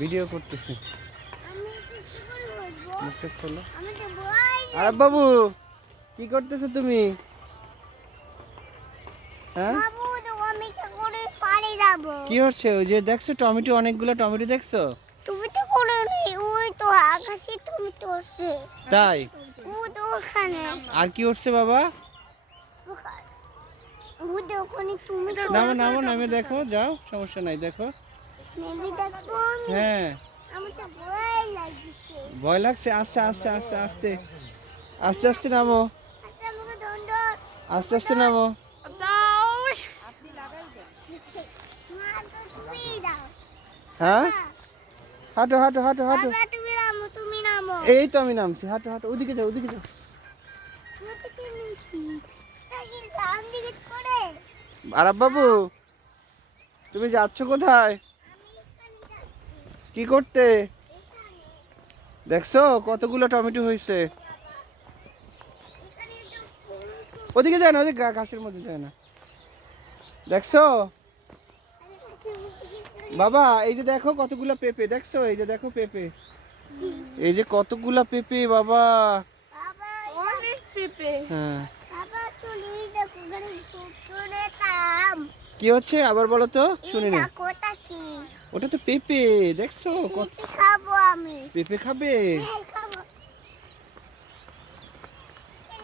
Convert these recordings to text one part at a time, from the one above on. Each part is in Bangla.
ভিডিও করতেছি। মুখটা খোলো। আরে বাবু কি করতেছো তুমি? হ্যাঁ কি হচ্ছে? ওই যে দেখছো টমেটো, অনেকগুলো টমেটো দেখছো? তুমি তো করে নেই, ওই তো আকাশে তুমি তো উঠছে। তাই? ও তো ওখানে। আর কি উঠছে বাবা? ও তো ওখানে, তুমি তো নামো নামো, নামে দেখো, যাও, সমস্যা নাই, দেখো। নেমে দেখো আমি। হ্যাঁ আমার তো ভয় লাগছে। ভয় লাগছে? আস্তে আস্তে আস্তে আস্তে আস্তে আস্তে নামো, আচ্ছা আমাকে দণ্ড। আস্তে আস্তে নামো। দাও। আপনি লাগাই দেন। মা তো তুমি দাও। হ্যাঁ হাঁটো হাঁটো হাঁটো হাঁটো। বাবা তুমি নামো, তুমি নামো। এই তো আমি নামছি, হাঁটো হাঁটো, ওদিকে যাও, ওদিকে যাও। ওদিকে নিছি। এই ডান দিকে করে। আরাব বাবু তুমি যাচ্ছ কোথায়? আমি এখানে যাচ্ছি। কি করতে? এখানে। দেখছো কতগুলো টমেটো হয়েছে? এখানে তো ফুল তো। ওদিকে যায় না, ওদিকে ঘাসের মধ্যে যায় না। দেখছো বাবা? এই যে দেখো কতগুলো পেঁপে, দেখছো? এই যে দেখো পেঁপে, এই যে কতগুলা পেঁপে বাবা। বাবা অনেক পেঁপে। হ্যাঁ বাবা চলে দেখো ওখানে ফুটে তাম। কি হচ্ছে আবার বলো তো, শুনি না। এটা কোথা কি? ওটা তো পেঁপে, দেখছো কত? পেঁপে খাবো আমি। পেঁপে খাবে? হ্যাঁ খাবো।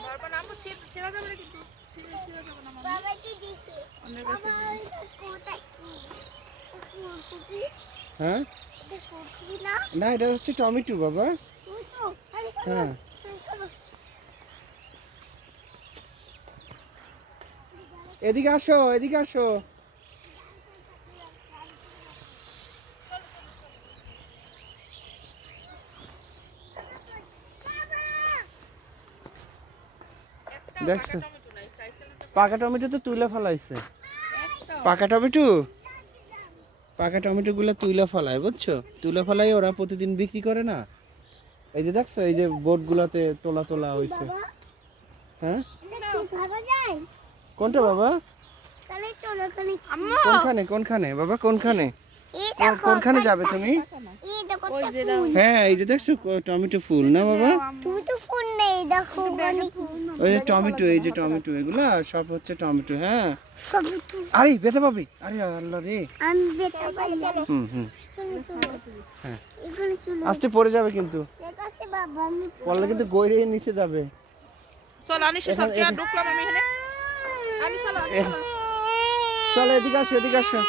বারবার নামবো, ছেড়া যাবে না কিন্তু, ছেড়া যাবে না মামা। বাবা কি দিছে? অনেক বাবা আছে। এটা কোথা কি? ফুলকপি? হ্যাঁ এটা ফুলকপি না? না এটা হচ্ছে টমেটো বাবা। ওই তো, আরে খাবো। হ্যাঁ আমি খাবো। এদিকে আসো, এদিকে আসো। দেখছো টমেটো নাই, সাইজের পাকা টমেটো তো তুলে ফেলাইছে। একটা পাকা টমেটো, পাকা টমেটো গুলো তুলে ফেলায়, বুঝছো? তুলে ফেলাই ওরা প্রতিদিন বিক্রি করে না। এই যে দেখছো এই যে বোট গুলাতে তোলা তোলা হয়েছে। বাবা, হ্যাঁ এটা কি ভাবা যায়? কোনটা বাবা? তাহলে চলো ওখানে। আম্মু কোনখানে কোনখানে বাবা, কোনখানে? এই দেখো কোনখানে যাবে তুমি? এই দেখো ওই তো যে ফুল। হ্যাঁ এই যে দেখছো টমেটো ফুল না বাবা? তুমি তো ফুল নেই, দেখো ওখানে ওই যে টমেটো, এই যে টমেটো, এগুলা সব হচ্ছে টমেটো। হ্যাঁ সব তো। আরে বেঁধে পাবি, আরে আল্লাহ রে। আমি বেটা পারি না। হুম হুম এখানে চলো। হ্যাঁ এখানে চলো। আস্তে পড়ে যাবে কিন্তু, ঠিক আছে বাবা, আমি পড়লে কিন্তু গড়িয়ে নিচে যাবে। চল আনিসের সাথে আর ঢুকলাম আমি এখানে। আনিস চলো, চলো এদিকে আসো, এদিকে আসো।